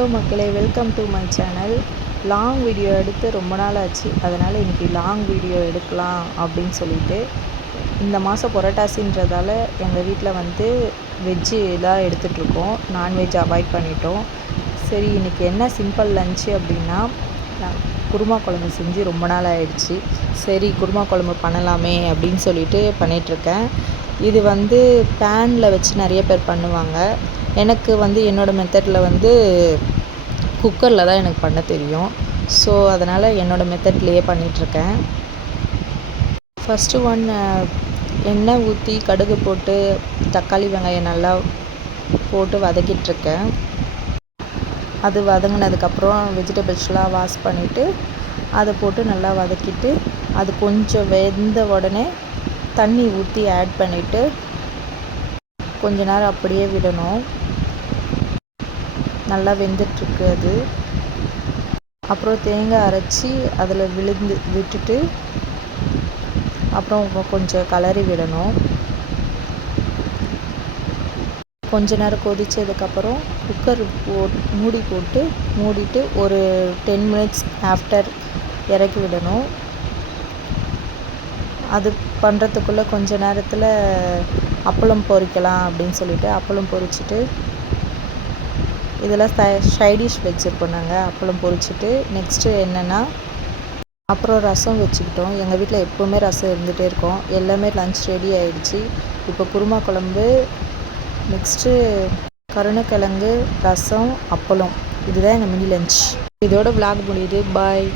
Hello மக்களே, welcome to my channel. Long video எடுத்து ரொம்ப நாள் ஆச்சு. அதனால் இன்றைக்கி லாங் வீடியோ எடுக்கலாம் அப்படின்னு சொல்லிட்டு, இந்த மாதம் புரட்டாசின்றதால எங்கள் வீட்டில் வெஜ்ஜு தான் எடுத்துகிட்ருக்கோம். நான்வெஜ் அவாய்ட் பண்ணிட்டோம். சரி, இன்றைக்கி என்ன சிம்பிள் லன்ச்சு அப்படின்னா, குருமா குழம்பு செஞ்சு ரொம்ப நாள் ஆயிடுச்சு. சரி, குருமா குழம்பு பண்ணலாமே அப்படின்னு சொல்லிட்டு பண்ணிகிட்ருக்கேன். இது பேனில் வச்சு நிறைய பேர் பண்ணுவாங்க. எனக்கு என்னோடய மெத்தடில் குக்கரில் தான் எனக்கு பண்ண தெரியும். ஸோ அதனால் என்னோடய மெத்தட்லேயே பண்ணிகிட்ருக்கேன். ஃபஸ்ட்டு எண்ணெய் ஊற்றி கடுகு போட்டு தக்காளி வெங்காயம் நல்லா போட்டு வதக்கிட்டுருக்கேன். அது வதங்கினதுக்கப்புறம் வெஜிடபிள்ஸ்லாம் வாஷ் பண்ணிவிட்டு அதை போட்டு நல்லா வதக்கிட்டு, அது கொஞ்சம் வெந்த உடனே தண்ணி ஊற்றி ஆட் பண்ணிவிட்டு கொஞ்ச நேரம் அப்படியே விடணும். நல்லா வெந்துட்டுருக்கு அது. அப்புறம் தேங்காய் அரைச்சி அதில் விட்டுட்டு அப்புறம் கொஞ்சம் கிளறி விடணும். கொஞ்ச நேரம் கொதித்ததுக்கப்புறம் குக்கர் மூடி போட்டு மூடிட்டு ஒரு 10 மினிட்ஸ் ஆஃப்டர் இறக்கி விடணும். அது பண்ணுறதுக்குள்ளே கொஞ்ச நேரத்தில் அப்பளம் பொரிக்கலாம் அப்படின்னு சொல்லிட்டு அப்பளம் பொரிச்சிட்டு, இதெல்லாம் சைடிஷ் வச்சுருக்கோம் நாங்கள். அப்பளம் பொரிச்சிட்டு நெக்ஸ்ட்டு என்னென்னா, அப்புறம் ரசம் வச்சுக்கிட்டோம். எங்கள் வீட்டில் எப்போவுமே ரசம் இருந்துகிட்டே இருக்கும். எல்லாமே லன்ச் ரெடி ஆகிடுச்சு. இப்போ குருமா குழம்பு, நெக்ஸ்ட்டு கருணக்கிழங்கு, ரசம், அப்பளம். இதுதான் எங்கள் மினி லன்ச். இதோட விலாக் முடியுது. பாய்.